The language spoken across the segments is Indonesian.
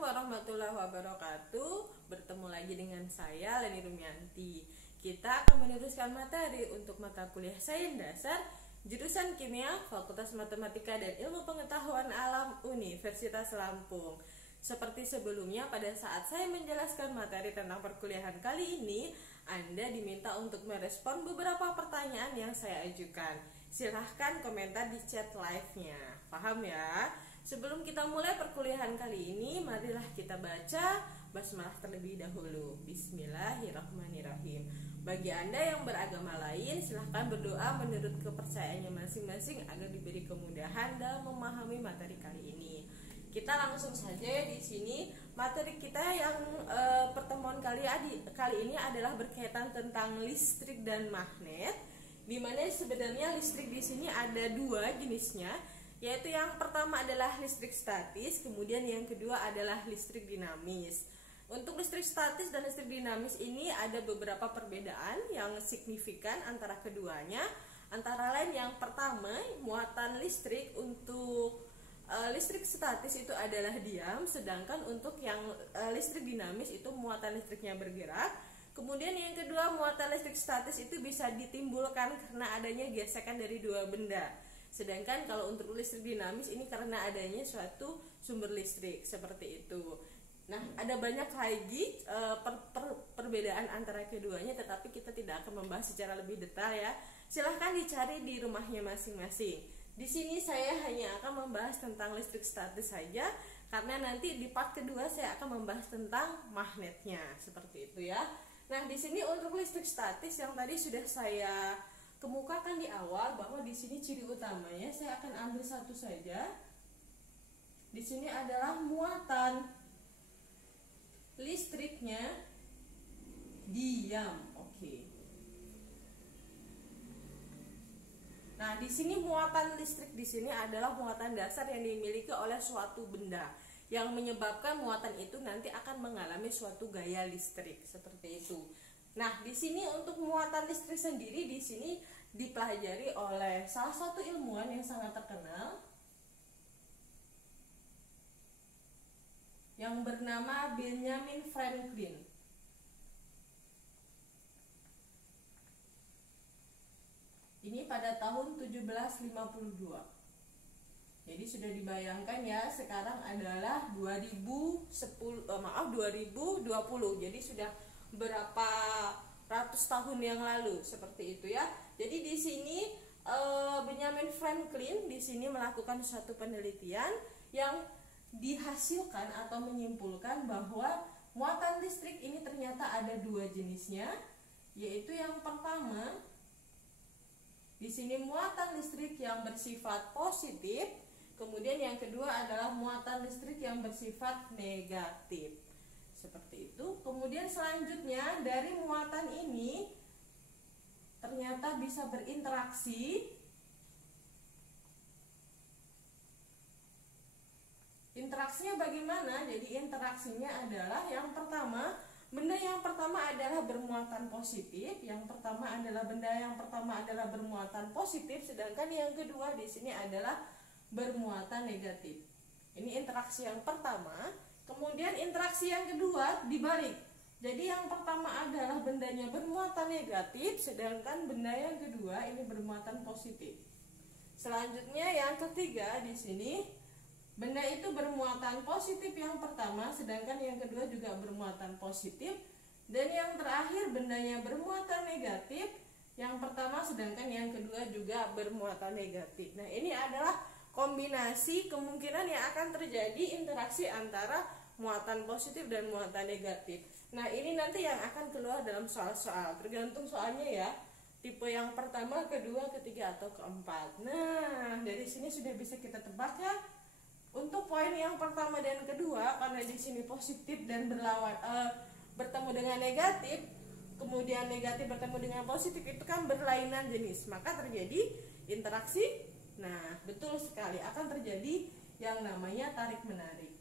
Assalamualaikum warahmatullahi wabarakatuh. Bertemu lagi dengan saya Leni Rumianti. Kita akan meneruskan materi untuk mata kuliah Sains Dasar jurusan Kimia Fakultas Matematika dan Ilmu Pengetahuan Alam Universitas Lampung. Seperti sebelumnya, pada saat saya menjelaskan materi tentang perkuliahan kali ini, Anda diminta untuk merespon beberapa pertanyaan yang saya ajukan. Silahkan komentar di chat live-nya. Paham ya? Sebelum kita mulai perkuliahan kali ini, marilah kita baca basmalah terlebih dahulu. Bismillahirrahmanirrahim. Bagi Anda yang beragama lain, silahkan berdoa menurut kepercayaannya masing-masing agar diberi kemudahan dalam memahami materi kali ini. Kita langsung saja di sini. Materi kita yang pertemuan kali ini adalah berkaitan tentang listrik dan magnet. Di mana sebenarnya listrik di sini ada dua jenisnya, yaitu yang pertama adalah listrik statis, kemudian yang kedua adalah listrik dinamis. Untuk listrik statis dan listrik dinamis ini ada beberapa perbedaan yang signifikan antara keduanya. Antara lain yang pertama, muatan listrik untuk listrik statis itu adalah diam, sedangkan untuk yang listrik dinamis itu muatan listriknya bergerak. Kemudian yang kedua, muatan listrik statis itu bisa ditimbulkan karena adanya gesekan dari dua benda. Sedangkan kalau untuk listrik dinamis ini karena adanya suatu sumber listrik, seperti itu. Nah, ada banyak lagi perbedaan antara keduanya, tetapi kita tidak akan membahas secara lebih detail ya. Silahkan dicari di rumahnya masing-masing. Di sini saya hanya akan membahas tentang listrik statis saja, karena nanti di part kedua saya akan membahas tentang magnetnya, seperti itu ya. Nah, di sini untuk listrik statis yang tadi sudah saya kemukakan di awal, bahwa di sini ciri utamanya saya akan ambil satu saja. Di sini adalah muatan listriknya diam. Oke. Nah, di sini muatan listrik di sini adalah muatan dasar yang dimiliki oleh suatu benda, yang menyebabkan muatan itu nanti akan mengalami suatu gaya listrik, seperti itu. Nah, di sini untuk muatan listrik sendiri di sini dipelajari oleh salah satu ilmuwan yang sangat terkenal yang bernama Benjamin Franklin. Ini pada tahun 1752. Jadi sudah dibayangkan ya, sekarang adalah 2020. Jadi sudah berapa ratus tahun yang lalu, seperti itu ya. Jadi di sini Benjamin Franklin di sini melakukan suatu penelitian yang dihasilkan atau menyimpulkan bahwa muatan listrik ini ternyata ada dua jenisnya, yaitu yang pertama di sini muatan listrik yang bersifat positif, kemudian yang kedua adalah muatan listrik yang bersifat negatif. Seperti itu. Kemudian selanjutnya dari muatan ini ternyata bisa berinteraksi. Interaksinya bagaimana? Jadi interaksinya adalah yang pertama, benda yang pertama adalah bermuatan positif. Yang pertama adalah benda yang pertama adalah bermuatan positif, sedangkan yang kedua di sini adalah bermuatan negatif. Ini interaksi yang pertama. Kemudian interaksi yang kedua dibalik. Jadi yang pertama adalah bendanya bermuatan negatif, sedangkan benda yang kedua ini bermuatan positif. Selanjutnya yang ketiga di sini, benda itu bermuatan positif yang pertama, sedangkan yang kedua juga bermuatan positif. Dan yang terakhir bendanya bermuatan negatif, yang pertama sedangkan yang kedua juga bermuatan negatif. Nah, ini adalah kombinasi kemungkinan yang akan terjadi interaksi antara muatan positif dan muatan negatif. Nah, ini nanti yang akan keluar dalam soal-soal, tergantung soalnya ya, tipe yang pertama, kedua, ketiga, atau keempat. Nah, dari sini sudah bisa kita tebak ya. Untuk poin yang pertama dan kedua, karena di sini positif dan bertemu dengan negatif, kemudian negatif bertemu dengan positif, itu kan berlainan jenis, maka terjadi interaksi. Nah, betul sekali, akan terjadi yang namanya tarik menarik.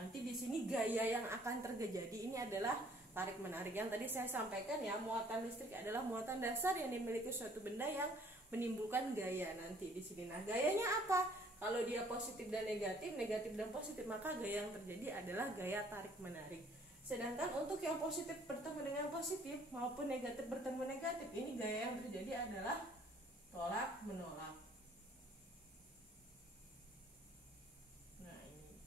Nanti di sini gaya yang akan terjadi ini adalah tarik menarik. Yang tadi saya sampaikan ya, muatan listrik adalah muatan dasar yang dimiliki suatu benda yang menimbulkan gaya nanti di sini. Nah, gayanya apa? Kalau dia positif dan negatif, negatif dan positif, maka gaya yang terjadi adalah gaya tarik menarik. Sedangkan untuk yang positif bertemu dengan positif maupun negatif bertemu negatif, ini gaya yang terjadi adalah tolak menolak. Nah, ini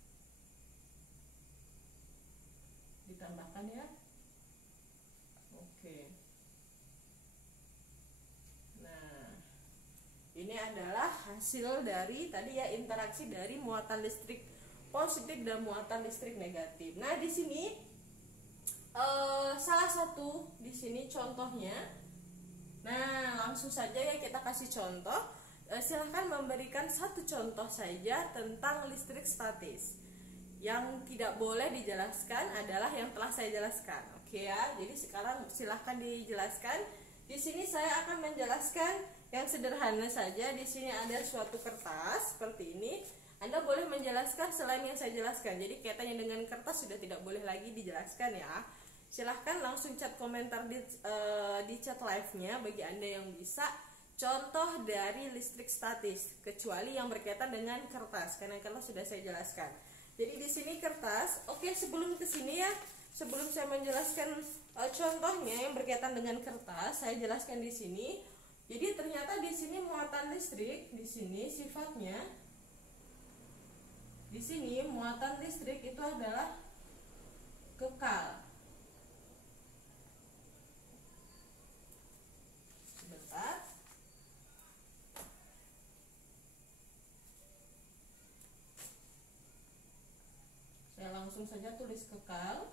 ditambahkan ya. Oke. Nah, ini adalah hasil dari tadi ya, interaksi dari muatan listrik positif dan muatan listrik negatif. Nah, di sini salah satu di sini contohnya. Nah, langsung saja ya kita kasih contoh. Silahkan memberikan satu contoh saja tentang listrik statis. Yang tidak boleh dijelaskan adalah yang telah saya jelaskan. Oke ya. Jadi sekarang silahkan dijelaskan. Di sini saya akan menjelaskan yang sederhana saja. Di sini ada suatu kertas seperti ini. Anda boleh menjelaskan selain yang saya jelaskan. Jadi kaitannya dengan kertas sudah tidak boleh lagi dijelaskan ya. Silahkan langsung chat komentar di chat live-nya bagi Anda yang bisa contoh dari listrik statis, kecuali yang berkaitan dengan kertas, karena kertas sudah saya jelaskan. Jadi di sini kertas. Oke, sebelum ke sini ya, sebelum saya menjelaskan contohnya yang berkaitan dengan kertas, saya jelaskan di sini. Jadi ternyata di sini muatan listrik, di sini sifatnya, di sini muatan listrik itu adalah kekal. Saya langsung saja tulis kekal.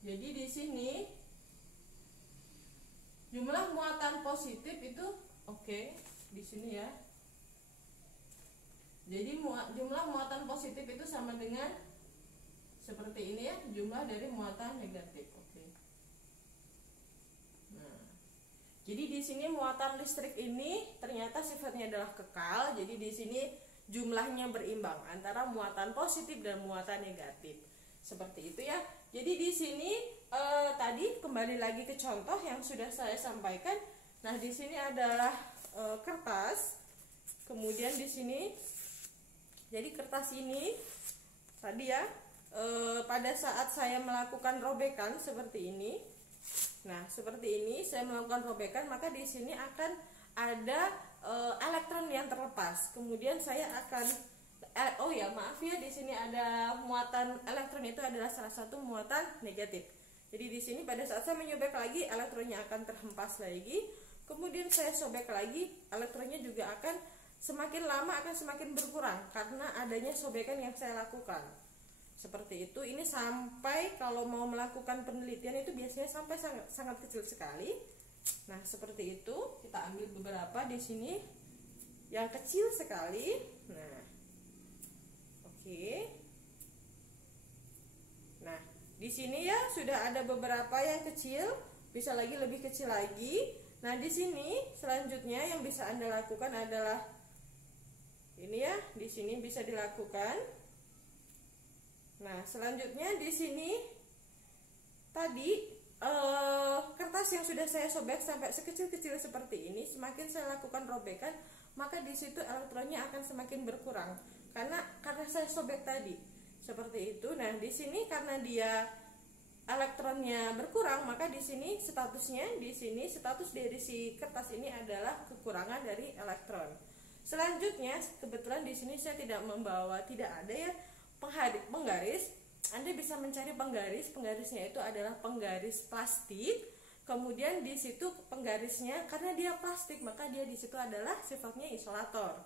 Jadi di sini jumlah muatan positif itu oke, di sini ya. Jadi jumlah muatan positif itu sama dengan seperti ini ya, jumlah dari muatan negatif. Oke. Nah, jadi di sini muatan listrik ini ternyata sifatnya adalah kekal. Jadi di sini jumlahnya berimbang antara muatan positif dan muatan negatif. Seperti itu ya. Jadi di sini tadi kembali lagi ke contoh yang sudah saya sampaikan. Nah, di sini adalah kertas. Kemudian di sini, jadi kertas ini tadi ya, pada saat saya melakukan robekan seperti ini. Nah, seperti ini saya melakukan robekan, maka di sini akan ada elektron yang terlepas. Kemudian saya akan oh ya, maaf ya, di sini ada muatan elektron, itu adalah salah satu muatan negatif. Jadi di sini pada saat saya menyobek lagi, elektronnya akan terhempas lagi. Kemudian saya sobek lagi, elektronnya juga akan semakin lama akan semakin berkurang karena adanya sobekan yang saya lakukan. Seperti itu. Ini sampai kalau mau melakukan penelitian itu biasanya sampai sangat kecil sekali. Nah, seperti itu. Kita ambil beberapa di sini yang kecil sekali. Nah, oke. Nah, di sini ya sudah ada beberapa yang kecil, bisa lagi lebih kecil lagi. Nah, di sini selanjutnya yang bisa Anda lakukan adalah ini ya, di sini bisa dilakukan. Nah, selanjutnya di sini tadi kertas yang sudah saya sobek sampai sekecil-kecil seperti ini, semakin saya lakukan robekan, maka di situ elektronnya akan semakin berkurang karena saya sobek tadi. Seperti itu. Nah, di sini karena dia elektronnya berkurang, maka di sini statusnya, di sini status dari si kertas ini adalah kekurangan dari elektron. Selanjutnya, kebetulan di sini saya tidak membawa, tidak ada ya penggaris. Anda bisa mencari penggaris. Penggarisnya itu adalah penggaris plastik. Kemudian di situ penggarisnya, karena dia plastik, maka dia di situ adalah sifatnya isolator.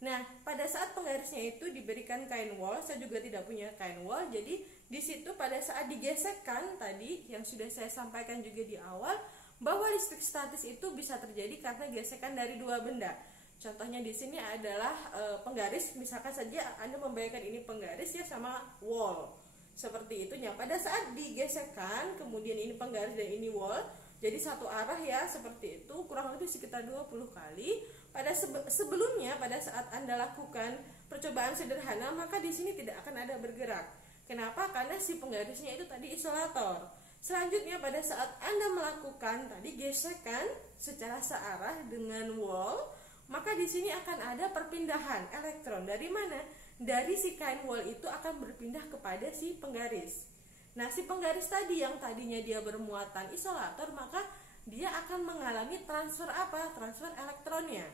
Nah, pada saat penggarisnya itu diberikan kain wol, saya juga tidak punya kain wol. Jadi di situ pada saat digesekkan tadi yang sudah saya sampaikan juga di awal, bahwa listrik statis itu bisa terjadi karena gesekan dari dua benda. Contohnya di sini adalah penggaris. Misalkan saja Anda membayangkan ini penggaris ya sama wall. Seperti itu. Pada saat digesekkan, kemudian ini penggaris dan ini wall, jadi satu arah ya, seperti itu, kurang lebih sekitar 20 kali. Pada sebelumnya, pada saat Anda lakukan percobaan sederhana, maka di sini tidak akan ada bergerak. Kenapa? Karena si penggarisnya itu tadi isolator. Selanjutnya pada saat Anda melakukan tadi gesekan secara searah dengan wall, maka di sini akan ada perpindahan elektron. Dari mana? Dari si kain wol itu akan berpindah kepada si penggaris. Nah, si penggaris tadi yang tadinya dia bermuatan isolator, maka dia akan mengalami transfer apa? Transfer elektronnya.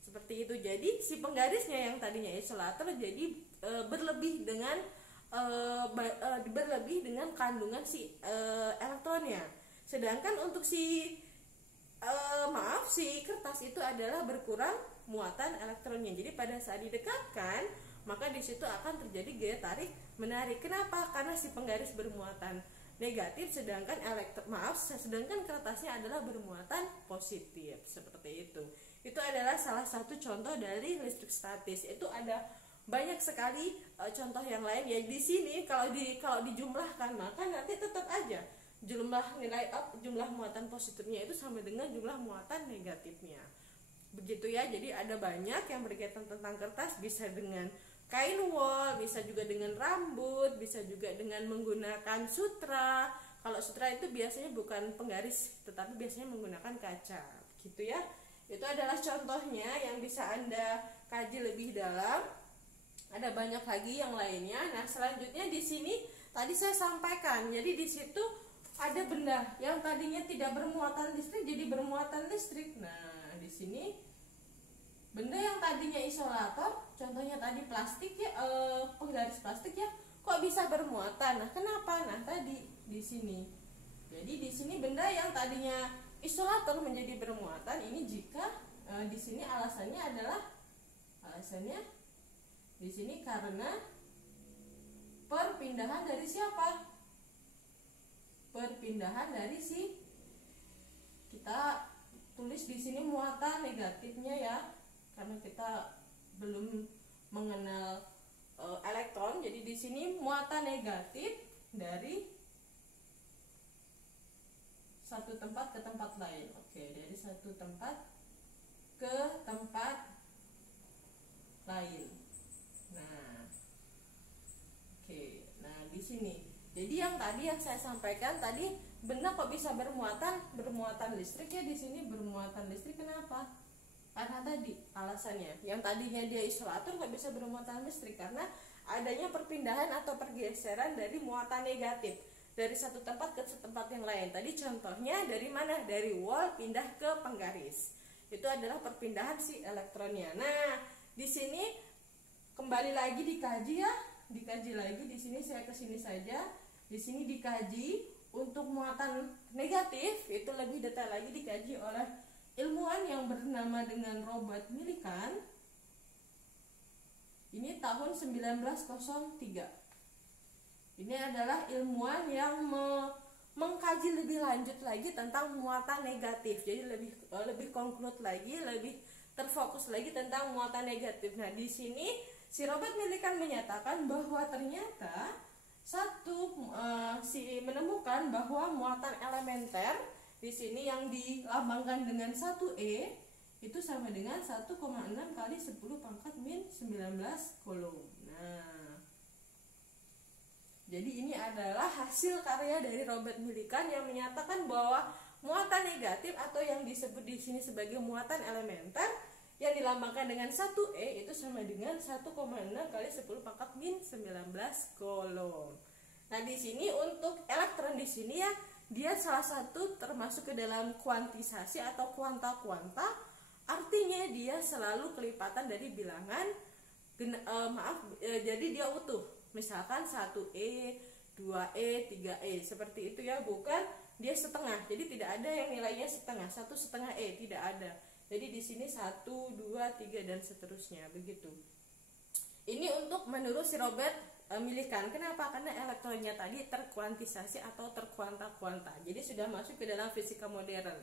Seperti itu. Jadi si penggarisnya yang tadinya isolator jadi berlebih dengan kandungan si elektronnya. Sedangkan untuk si si kertas itu adalah berkurang muatan elektronnya. Jadi pada saat didekatkan, maka di situ akan terjadi gaya tarik menarik. Kenapa? Karena si penggaris bermuatan negatif, sedangkan kertasnya adalah bermuatan positif. Seperti itu. Itu adalah salah satu contoh dari listrik statis. Itu ada banyak sekali contoh yang lain ya. Di sini kalau dijumlahkan, maka nanti tetap aja jumlah muatan positifnya itu sama dengan jumlah muatan negatifnya. Begitu ya. Jadi ada banyak yang berkaitan tentang kertas, bisa dengan kain wol, bisa juga dengan rambut, bisa juga dengan menggunakan sutra. Kalau sutra itu biasanya bukan penggaris, tetapi biasanya menggunakan kaca, gitu ya. Itu adalah contohnya yang bisa Anda kaji lebih dalam. Ada banyak lagi yang lainnya. Nah, selanjutnya di sini tadi saya sampaikan. Jadi di situ ada benda yang tadinya tidak bermuatan listrik jadi bermuatan listrik. Nah, di sini benda yang tadinya isolator, contohnya tadi plastik ya, penggaris plastik ya, kok bisa bermuatan? Nah, kenapa? Nah, tadi di sini. Jadi di sini benda yang tadinya isolator menjadi bermuatan ini jika di sini alasannya di sini karena perpindahan dari siapa? Perpindahan dari kita tulis di sini muatan negatifnya ya. Karena kita belum mengenal elektron, jadi di sini muatan negatif dari satu tempat ke tempat lain. Oke, dari satu tempat ke tempat lain. Nah, oke. Nah, di sini. Jadi yang tadi yang saya sampaikan tadi, benda kok bisa bermuatan listrik ya. Di sini bermuatan listrik kenapa? Karena tadi alasannya, yang tadinya dia isolator kok bisa bermuatan listrik, karena adanya perpindahan atau pergeseran dari muatan negatif dari satu tempat ke tempat yang lain. Tadi contohnya dari mana? Dari wol pindah ke penggaris. Itu adalah perpindahan si elektronnya. Nah, di sini kembali lagi dikaji ya, dikaji lagi. Di sini saya ke sini saja. Di sini dikaji untuk muatan negatif, itu lebih detail lagi dikaji oleh ilmuwan yang bernama dengan Robert Millikan. Ini tahun 1903. Ini adalah ilmuwan yang mengkaji lebih lanjut lagi tentang muatan negatif. Jadi lebih konkret lagi, lebih terfokus lagi tentang muatan negatif. Nah, di sini si Robert Millikan menyatakan bahwa ternyata menemukan bahwa muatan elementer di sini yang dilambangkan dengan 1E itu sama dengan 1,6 kali 10 pangkat min 19 coulomb. Nah, jadi ini adalah hasil karya dari Robert Millikan yang menyatakan bahwa muatan negatif atau yang disebut di sini sebagai muatan elementer yang dilambangkan dengan 1E itu sama dengan 1,6 kali 10 pangkat min 19 coulomb. Nah, di sini untuk elektron di sini ya, dia salah satu termasuk ke dalam kuantisasi atau kuanta-kuanta. Artinya dia selalu kelipatan dari bilangan jadi dia utuh. Misalkan 1E, 2E, 3E seperti itu ya, bukan dia setengah. Jadi tidak ada yang nilainya setengah, 1,5 E, tidak ada. Jadi di sini 1, 2, 3 dan seterusnya begitu. Ini untuk menurut si Robert Millikan. Kenapa? Karena elektronnya tadi terkuantisasi atau terkuanta-kuanta. Jadi sudah masuk ke dalam fisika modern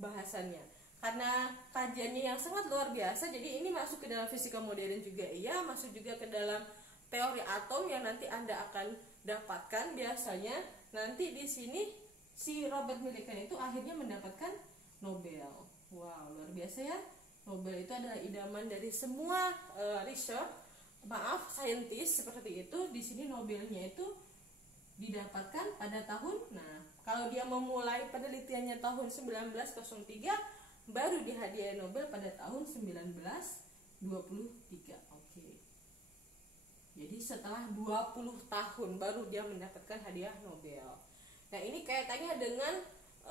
bahasannya. Karena kajiannya yang sangat luar biasa, jadi ini masuk ke dalam fisika modern juga. Iya, masuk juga ke dalam teori atom yang nanti Anda akan dapatkan. Biasanya nanti di sini si Robert Millikan itu akhirnya mendapatkan Nobel. Wow, luar biasa ya. Nobel itu adalah idaman dari semua saintis seperti itu. Di sini Nobelnya itu didapatkan pada tahun, nah kalau dia memulai penelitiannya tahun 1903, baru dihadiahi Nobel pada tahun 1923. Oke. Jadi setelah 20 tahun baru dia mendapatkan hadiah Nobel. Nah, ini kaitannya dengan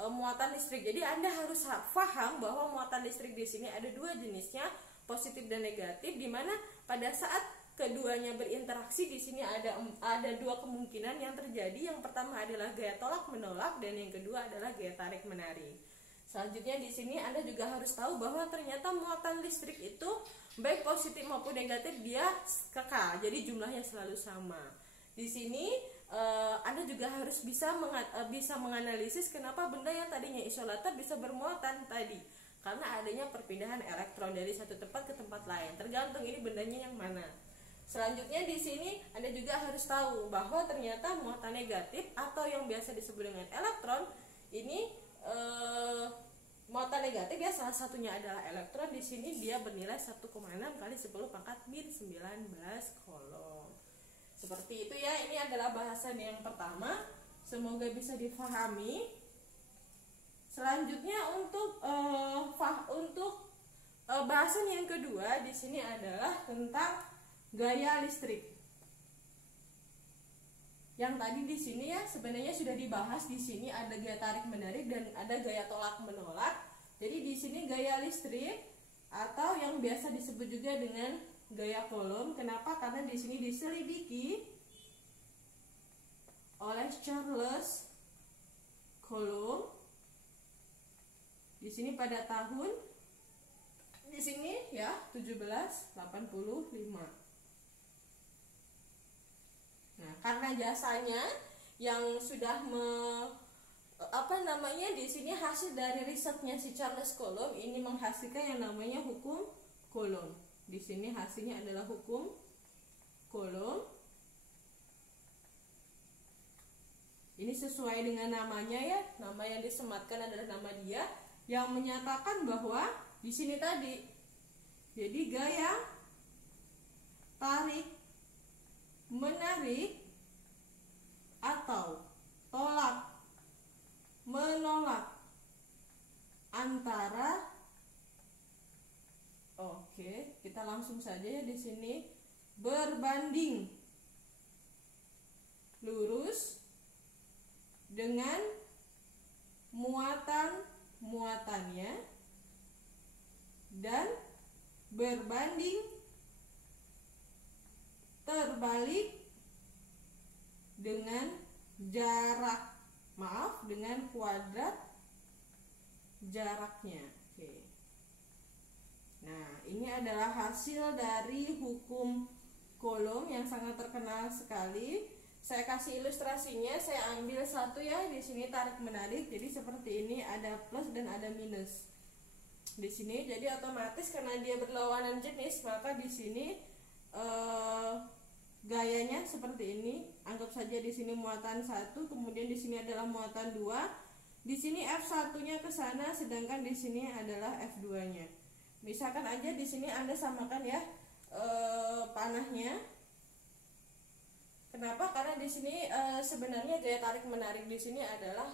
muatan listrik. Jadi Anda harus paham bahwa muatan listrik di sini ada dua jenisnya, positif dan negatif, di mana pada saat keduanya berinteraksi di sini ada dua kemungkinan yang terjadi. Yang pertama adalah gaya tolak menolak dan yang kedua adalah gaya tarik menarik. Selanjutnya di sini Anda juga harus tahu bahwa ternyata muatan listrik itu baik positif maupun negatif dia kekal. Jadi jumlahnya selalu sama. Di sini Anda juga harus bisa menganalisis kenapa benda yang tadinya isolator bisa bermuatan tadi. Karena adanya perpindahan elektron dari satu tempat ke tempat lain. Tergantung ini bendanya yang mana. Selanjutnya di sini Anda juga harus tahu bahwa ternyata muatan negatif atau yang biasa disebut dengan elektron ini muatan negatif ya, salah satunya adalah elektron. Di sini dia bernilai 1,6 kali 10 pangkat min 19 kolom. Seperti itu ya. Ini adalah bahasan yang pertama. Semoga bisa difahami. Selanjutnya untuk bahasan yang kedua di sini adalah tentang gaya listrik. Yang tadi di sini ya sebenarnya sudah dibahas. Di sini ada gaya tarik menarik dan ada gaya tolak menolak. Jadi di sini gaya listrik atau yang biasa disebut juga dengan gaya Coulomb. Kenapa? Karena di sini diselidiki oleh Charles Coulomb. Di sini pada tahun di sini ya 1785. Nah, karena jasanya yang sudah di sini hasil dari risetnya si Charles Coulomb ini menghasilkan yang namanya hukum Coulomb. Di sini hasilnya adalah hukum Coulomb. Ini sesuai dengan namanya ya, nama yang disematkan adalah nama dia yang menyatakan bahwa di sini tadi jadi gaya tarik menarik atau tolak menolak antara kita langsung saja ya di sini berbanding lurus dengan muatannya dan berbanding terbalik dengan dengan kuadrat jaraknya. Oke. Nah, ini adalah hasil dari hukum Coulomb yang sangat terkenal sekali. Saya kasih ilustrasinya, saya ambil satu ya, di sini tarik menarik. Jadi seperti ini, ada plus dan ada minus. Di sini jadi otomatis karena dia berlawanan jenis, maka di sini gayanya seperti ini. Anggap saja di sini muatan 1, kemudian di sini adalah muatan 2. Di sini F1-nya ke sana, sedangkan di sini adalah F2-nya. Misalkan aja di sini Anda samakan ya panahnya. Kenapa? Karena di sini sebenarnya gaya tarik menarik di sini adalah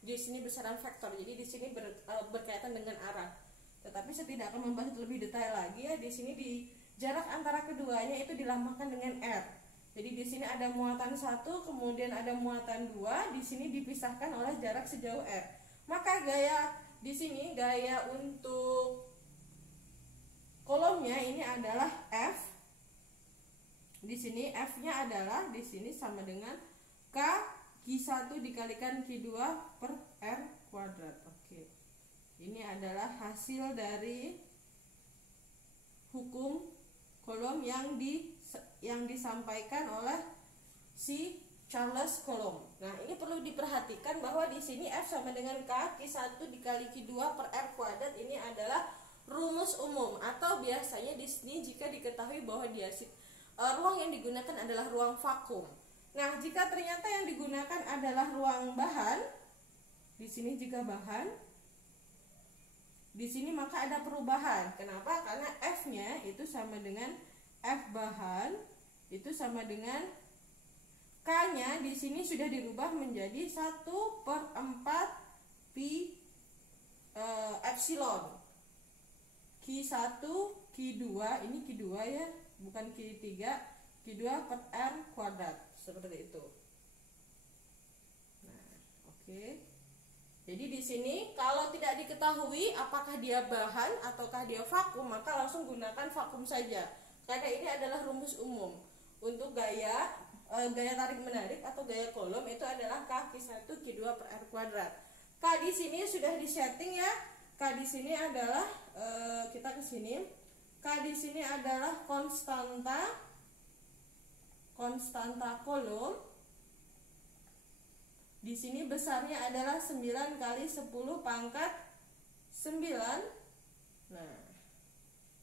di sini besaran vektor. Jadi di sini berkaitan dengan arah. Tetapi saya tidak akan membahas lebih detail lagi ya. Di sini di jarak antara keduanya itu dilambangkan dengan R. Jadi di sini ada muatan 1, kemudian ada muatan 2, di sini dipisahkan oleh jarak sejauh R. Maka gaya di sini, gaya untuk kolomnya ini adalah F. Di sini F-nya adalah di sini sama dengan Q1 dikalikan Q2 per R kuadrat. Oke. Ini adalah hasil dari hukum Coulomb yang disampaikan oleh si Charles Coulomb. Nah, ini perlu diperhatikan bahwa di sini F sama dengan Q1 dikali Q2 per R kuadrat. Ini adalah rumus umum, atau biasanya di sini jika diketahui bahwa ruang yang digunakan adalah ruang vakum. Nah, jika ternyata yang digunakan adalah ruang bahan, di sini jika bahan, di sini maka ada perubahan. Kenapa? Karena F-nya itu sama dengan F bahan itu sama dengan K-nya di sini sudah dirubah menjadi 1/4 pi epsilon. Q1, Q2, ini Q2 ya, bukan Q3, Q2 per R kuadrat, seperti itu. Nah, oke. Jadi di sini kalau tidak diketahui apakah dia bahan ataukah dia vakum, maka langsung gunakan vakum saja. Karena ini adalah rumus umum. Untuk gaya tarik menarik atau gaya kolom itu adalah K Q1 Q2 per R kuadrat. K di sini sudah disetting ya. K di sini adalah kita ke sini. K di sini adalah konstanta kolom. Di sini besarnya adalah 9 kali 10 pangkat 9. Nah,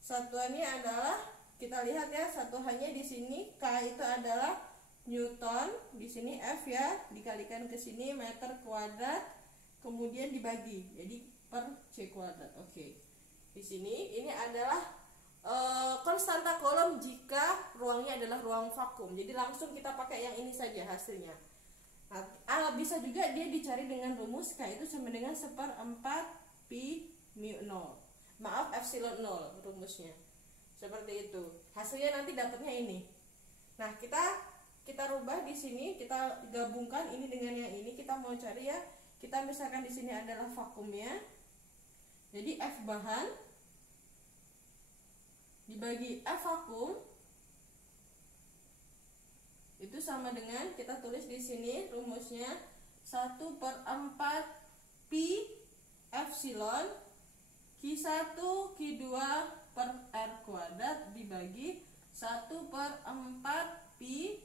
satuannya adalah, kita lihat ya, satuannya di sini K itu adalah Newton, di sini F ya, dikalikan ke sini meter kuadrat, kemudian dibagi, jadi per C kuadrat. Oke. Di sini ini adalah konstanta kolom jika ruangnya adalah ruang vakum. Jadi langsung kita pakai yang ini saja hasilnya. Bisa juga dia dicari dengan rumus K itu sama dengan 1/4 pi mu 0. Maaf, epsilon 0 rumusnya. Seperti itu. Hasilnya nanti dapatnya ini. Nah, kita rubah di sini, kita gabungkan ini dengan yang ini, kita mau cari ya. Kita misalkan di sini adalah vakumnya. Jadi F bahan dibagi F vakum itu sama dengan, kita tulis di sini rumusnya 1/4 pi epsilon Q1 Q2 per R kuadrat dibagi 1/4 pi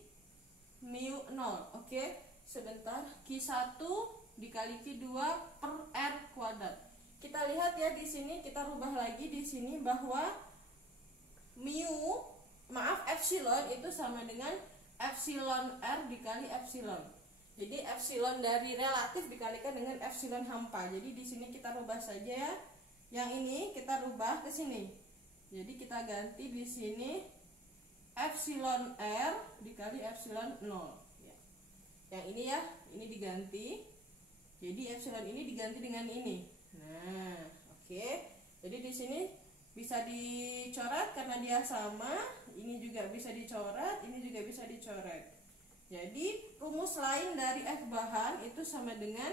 mu 0. Oke, sebentar, Q1 dikali Q2 per R kuadrat. Kita lihat ya di sini, kita rubah lagi di sini bahwa epsilon itu sama dengan epsilon R dikali epsilon. Jadi epsilon dari relatif dikalikan dengan epsilon hampa. Jadi di sini kita rubah saja ya. Yang ini kita rubah ke sini. Jadi kita ganti di sini epsilon R dikali epsilon 0 ya. Yang ini ya, ini diganti. Jadi epsilon ini diganti dengan ini. Nah, oke. Jadi di sini bisa dicoret karena dia sama. Ini juga bisa dicoret, ini juga bisa dicoret. Jadi rumus lain dari F bahan itu sama dengan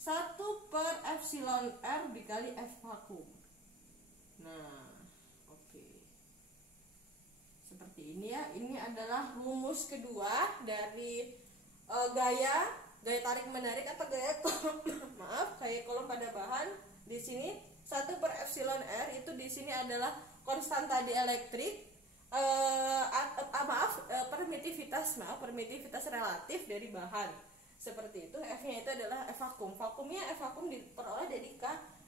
1 per epsilon R dikali F vakum. Nah, oke. Seperti ini ya. Ini adalah rumus kedua dari gaya tarik menarik atau gaya kolom pada bahan. Di sini 1 per epsilon R itu di sini adalah konstanta dielektrik, permitivitas relatif dari bahan. Seperti itu. F-nya itu adalah F vakum. Vakumnya F vakum diperoleh dari K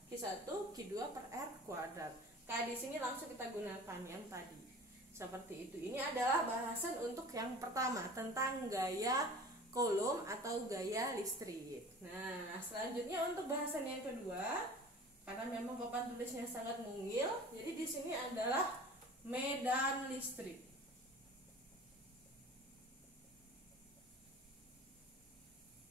Q1 Q2 per R kuadrat. K di sini langsung kita gunakan yang tadi. Seperti itu. Ini adalah bahasan untuk yang pertama tentang gaya kolom atau gaya listrik. Nah, selanjutnya untuk bahasan yang kedua, karena memang papan tulisnya sangat mungil, jadi di sini adalah medan listrik.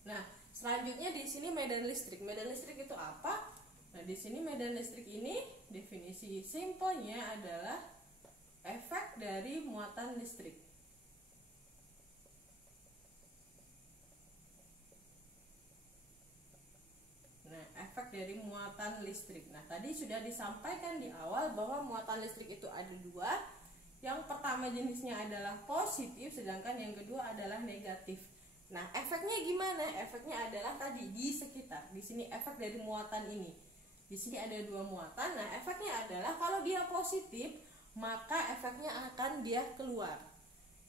Nah, selanjutnya di sini medan listrik. Medan listrik itu apa? Nah, di sini medan listrik ini definisi simpelnya adalah efek dari muatan listrik. Nah, efek dari muatan listrik. Nah, tadi sudah disampaikan di awal bahwa muatan listrik itu ada dua. Yang pertama jenisnya adalah positif, sedangkan yang kedua adalah negatif. Nah, efeknya gimana? Efeknya adalah tadi di sekitar. Di sini efek dari muatan ini. Di sini ada dua muatan. Nah, efeknya adalah kalau dia positif, maka efeknya akan dia keluar.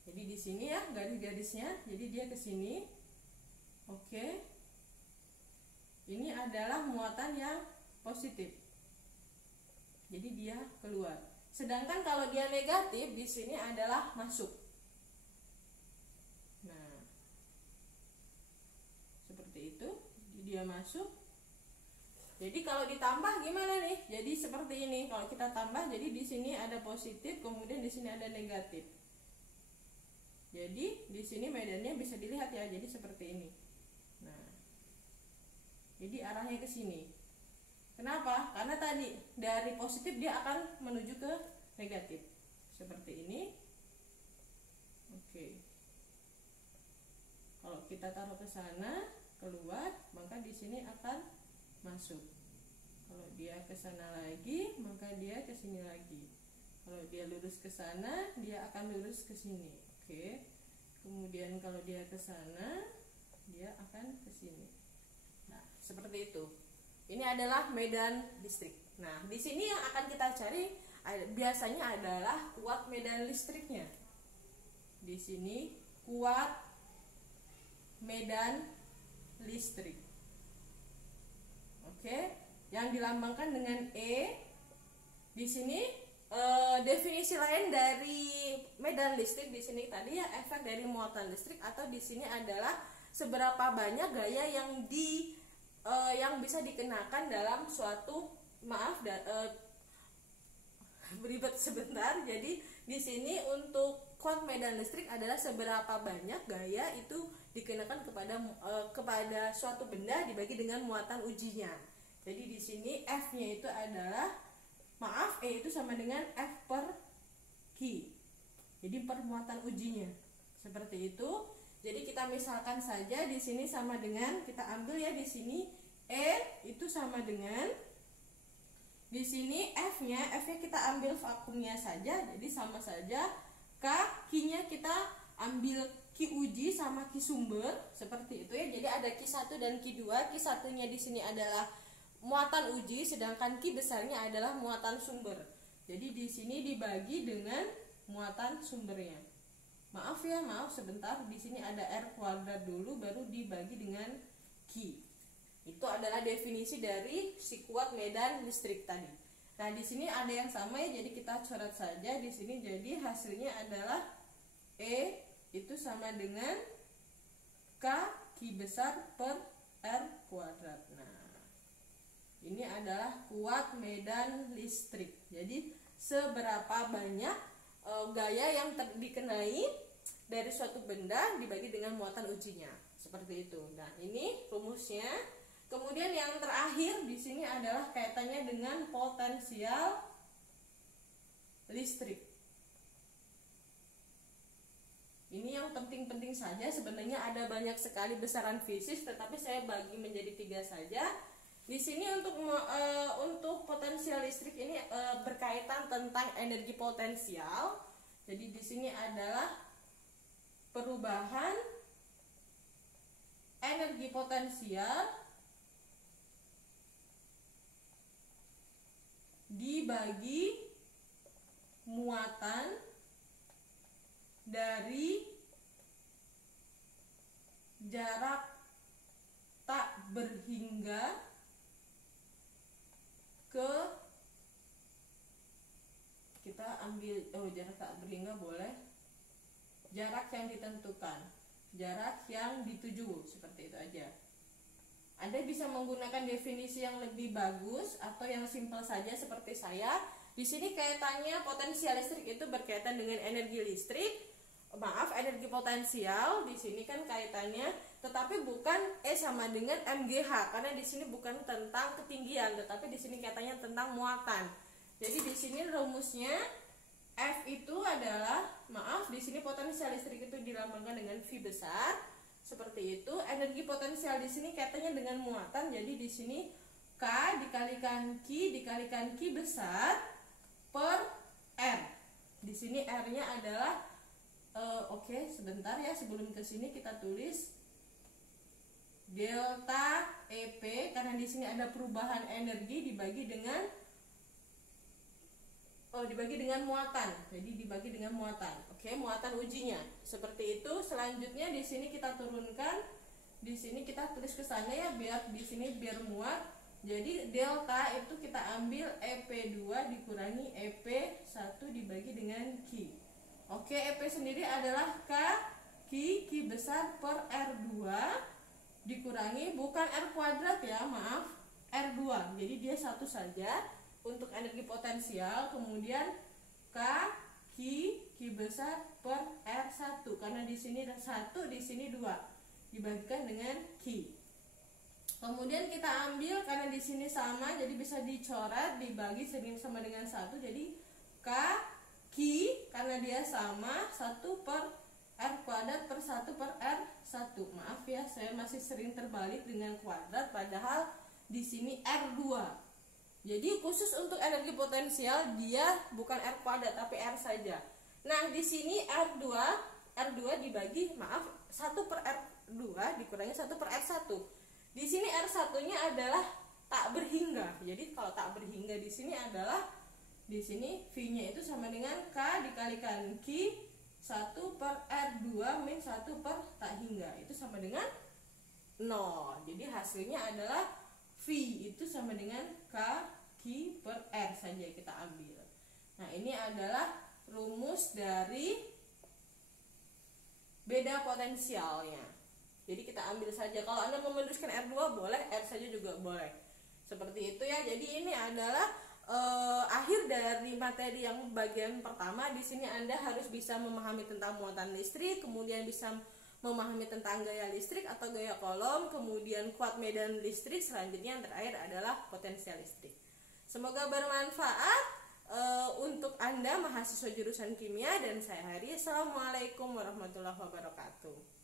Jadi di sini ya garis-garisnya. Jadi dia ke sini. Oke. Ini adalah muatan yang positif. Jadi dia keluar. Sedangkan kalau dia negatif, di sini adalah masuk. Nah, seperti itu. Dia masuk. Jadi kalau ditambah gimana nih? Jadi seperti ini. Kalau kita tambah, jadi di sini ada positif, kemudian di sini ada negatif. Jadi di sini medannya bisa dilihat ya. Jadi seperti ini. Nah, Jadi arahnya ke sini. Kenapa? Karena tadi dari positif dia akan menuju ke negatif. Seperti ini. Oke. Kalau kita taruh ke sana, keluar, maka di sini akan masuk. Kalau dia ke sana lagi, maka dia ke sini lagi. Kalau dia lurus ke sana, dia akan lurus ke sini. Oke. Kemudian kalau dia ke sana, dia akan ke sini. Nah, seperti itu. Ini adalah medan listrik. Nah, di sini yang akan kita cari biasanya adalah kuat medan listriknya. Di sini kuat medan listrik. Oke, yang dilambangkan dengan E. Di sini definisi lain dari medan listrik di sini tadi ya efek dari muatan listrik, atau di sini adalah seberapa banyak gaya yang yang bisa dikenakan dalam suatu beribet sebentar. Jadi di sini untuk kuat medan listrik adalah seberapa banyak gaya itu dikenakan kepada suatu benda dibagi dengan muatan ujinya. Jadi di sini F-nya itu adalah E itu sama dengan F per Q. Jadi per muatan ujinya. Seperti itu. Jadi kita misalkan saja di sini sama dengan, kita ambil ya di sini E itu sama dengan, di sini F-nya kita ambil vakumnya saja, jadi sama saja. Q-nya kita ambil Q uji sama Q sumber, seperti itu ya. Jadi ada Q1 dan Q2. Q1-nya di sini adalah muatan uji, sedangkan Q besarnya adalah muatan sumber. Jadi di sini dibagi dengan muatan sumbernya. Maaf sebentar. Di sini ada R kuadrat dulu, baru dibagi dengan Q. Itu adalah definisi dari si kuat medan listrik tadi. Nah, di sini ada yang sama ya, jadi kita coret saja di sini. Jadi hasilnya adalah E itu sama dengan Q besar per R kuadrat. Nah, ini adalah kuat medan listrik. Jadi seberapa banyak gaya yang dikenai dari suatu benda dibagi dengan muatan ujinya. Seperti itu. Nah, ini rumusnya. Kemudian yang terakhir di sini adalah kaitannya dengan potensial listrik. Ini yang penting-penting saja. Sebenarnya ada banyak sekali besaran fisik, tetapi saya bagi menjadi 3 saja. Di sini untuk potensial listrik ini berkaitan tentang energi potensial. Jadi di sini adalah perubahan energi potensial dibagi muatan dari jarak tak berhingga ke, kita ambil jarak tak berhingga boleh, jarak yang ditentukan, jarak yang dituju, seperti itu aja. Anda bisa menggunakan definisi yang lebih bagus atau yang simpel saja seperti saya. Di sini kaitannya potensial listrik itu berkaitan dengan energi listrik. Energi potensial di sini kan kaitannya, tetapi bukan E sama dengan MGH, karena di sini bukan tentang ketinggian, tetapi di sini kaitannya tentang muatan. Jadi di sini rumusnya F itu adalah, di sini potensial listrik itu dilambangkan dengan V besar. Seperti itu. Energi potensial di sini kaitannya dengan muatan. Jadi di sini K dikalikan Q besar per R. Di sini R-nya adalah sebentar ya, sebelum ke sini kita tulis delta EP, karena di sini ada perubahan energi dibagi dengan muatan. Jadi dibagi dengan muatan. Muatan ujinya. Seperti itu. Selanjutnya di sini kita turunkan. Di sini kita tulis ke sana ya, biar di sini biar muat. Jadi delta itu kita ambil EP2 dikurangi EP1 dibagi dengan Q. EP sendiri adalah Q besar per R2 dikurangi, bukan R kuadrat ya, R2. Jadi dia satu saja untuk energi potensial. Kemudian Q besar per R1, karena di sini 1, di sini 2 dibagikan dengan Q. Kemudian kita ambil, karena di sini sama jadi bisa dicoret, dibagi sama dengan 1, jadi K Ki, karena dia sama 1 per R kuadrat per 1 per R1. Maaf ya, saya masih sering terbalik dengan kuadrat, padahal di sini R2. Jadi khusus untuk energi potensial dia bukan R kuadrat tapi R saja. Nah, di sini R2 dibagi, 1 per R2 dikurangi 1 per R1. Di sini R1-nya adalah tak berhingga. Jadi kalau tak berhingga di sini adalah, di sini V-nya itu sama dengan K dikalikan Q 1 per R2 min 1 per tak hingga, itu sama dengan 0. Jadi hasilnya adalah V itu sama dengan K Q per R saja kita ambil. Nah, ini adalah rumus dari beda potensialnya. Jadi kita ambil saja. Kalau Anda mau menuliskan R2 boleh, R saja juga boleh. Seperti itu ya. Jadi ini adalah akhir dari materi yang bagian pertama. Di sini Anda harus bisa memahami tentang muatan listrik, kemudian bisa memahami tentang gaya listrik atau gaya kolom, kemudian kuat medan listrik. Selanjutnya yang terakhir adalah potensial listrik. Semoga bermanfaat untuk Anda mahasiswa jurusan kimia, dan saya Hari. Assalamualaikum warahmatullahi wabarakatuh.